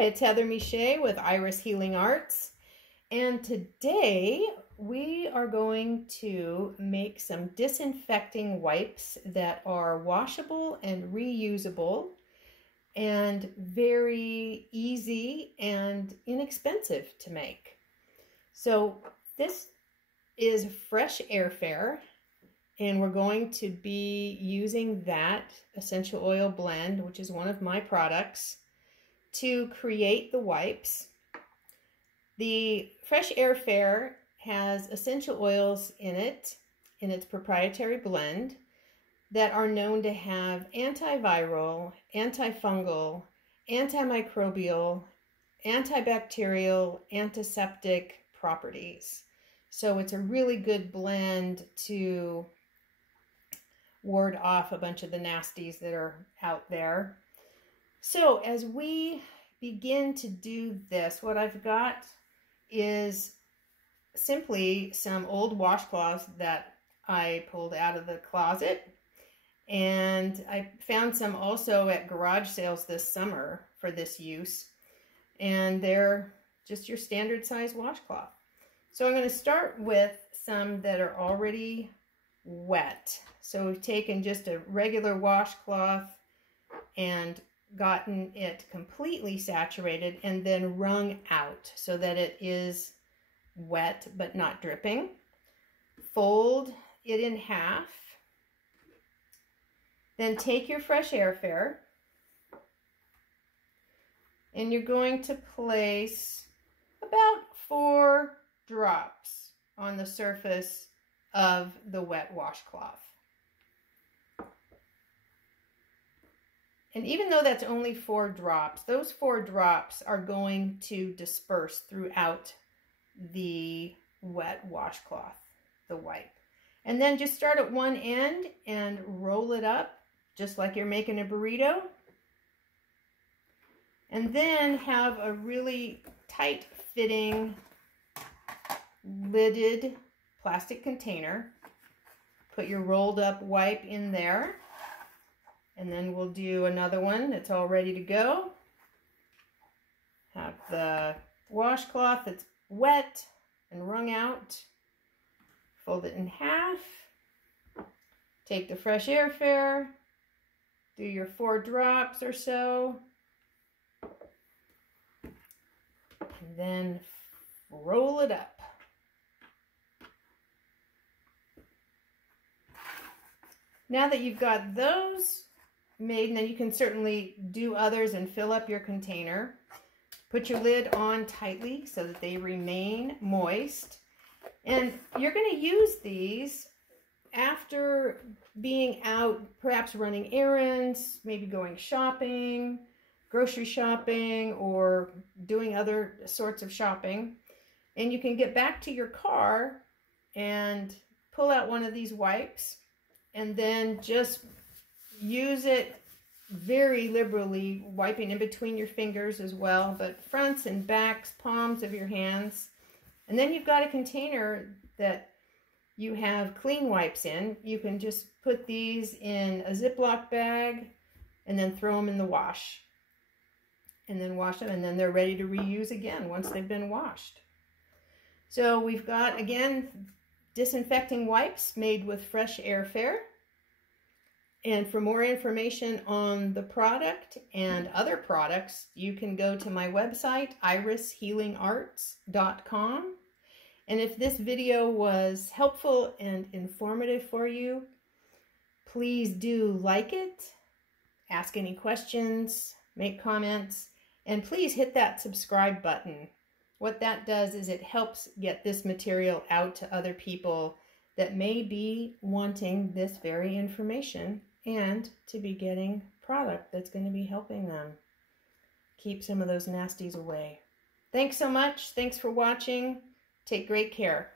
Hi, it's Heather Michet with Iris Healing Arts, and today we are going to make some disinfecting wipes that are washable and reusable and very easy and inexpensive to make. So this is fresh airfare, and we're going to be using that essential oil blend, which is one of my products, to create the wipes. The fresh airfare has essential oils in it, in its proprietary blend, that are known to have antiviral, antifungal, antimicrobial, antibacterial, antiseptic properties. So it's a really good blend to ward off a bunch of the nasties that are out there. So as we begin to do this, what I've got is simply some old washcloths that I pulled out of the closet. And I found some also at garage sales this summer for this use. And they're just your standard size washcloth. So I'm going to start with some that are already wet. So we've taken just a regular washcloth and gotten it completely saturated and then wrung out so that it is wet but not dripping. Fold it in half. Then take your fresh airfare and you're going to place about 4 drops on the surface of the wet washcloth. And even though that's only 4 drops, those 4 drops are going to disperse throughout the wet washcloth, the wipe. And then just start at one end and roll it up, just like you're making a burrito. And then have a really tight fitting lidded plastic container. Put your rolled up wipe in there. And then we'll do another one that's all ready to go. Have the washcloth that's wet and wrung out. Fold it in half. Take the fresh airfare. Do your 4 drops or so. And then roll it up. Now that you've got those made, and then you can certainly do others and fill up your container. Put your lid on tightly so that they remain moist. And you're going to use these after being out, perhaps running errands, maybe going shopping, grocery shopping, or doing other sorts of shopping. And you can get back to your car and pull out one of these wipes and then just use it very liberally, wiping in between your fingers as well, but fronts and backs, palms of your hands. And then you've got a container that you have clean wipes in. You can just put these in a Ziploc bag and then throw them in the wash. And then wash them, and then they're ready to reuse again once they've been washed. So we've got, again, disinfecting wipes made with fresh airfare. And for more information on the product and other products, you can go to my website, irishealingarts.com. And if this video was helpful and informative for you, please do like it, ask any questions, make comments, and please hit that subscribe button. What that does is it helps get this material out to other people that may be wanting this very information and to be getting product that's going to be helping them keep some of those nasties away. Thanks so much. Thanks for watching. Take great care.